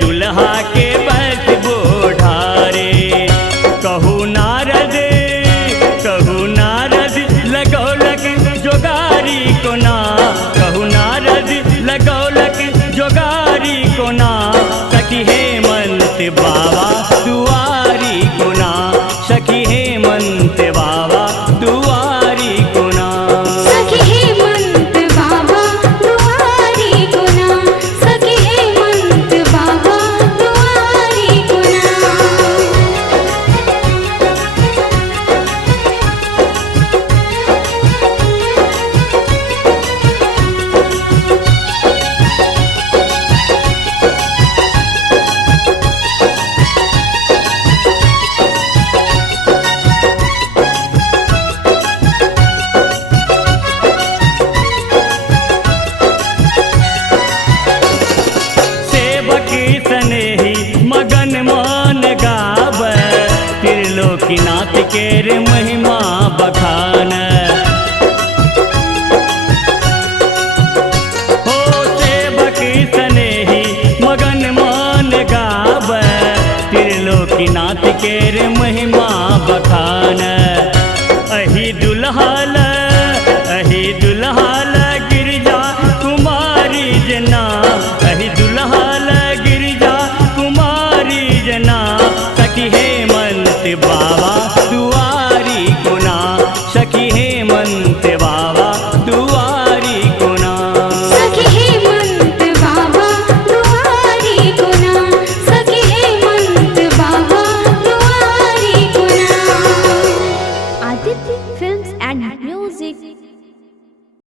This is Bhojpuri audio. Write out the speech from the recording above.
दुल्हा के बस बोढ़ारे। कहू नारद लगौलक जोगारी कोना, कहू नारद लगौलक जोगारी कोना, सखी हेमंत बाबा दुआरी कोना, सखी हेमंत बाबा दुआरी कोना। सखी हेमंत बाबा दुआरी कोना, सखी हेमंत बाबा दुआरी कोना। मगन मान गाव त्रिलोकीनाथ केर महिमा बखान। हो सेवक स्नेही मगन मान गाव त्रिलोकीनाथ केर महिमा बखान। अही दुल्हाल गिरिजा कुमारी जना, अही दुल्हाल गिरिजा कुमारी जना, सखी हेमंत बाबा दुआरी कोना, सखी हेमंत बाबा दुआरी कोना। सखी हेमंत बाबा दुआरी कोना, सखी हेमंत बाबा दुआरी कोना। Aditi Films and Music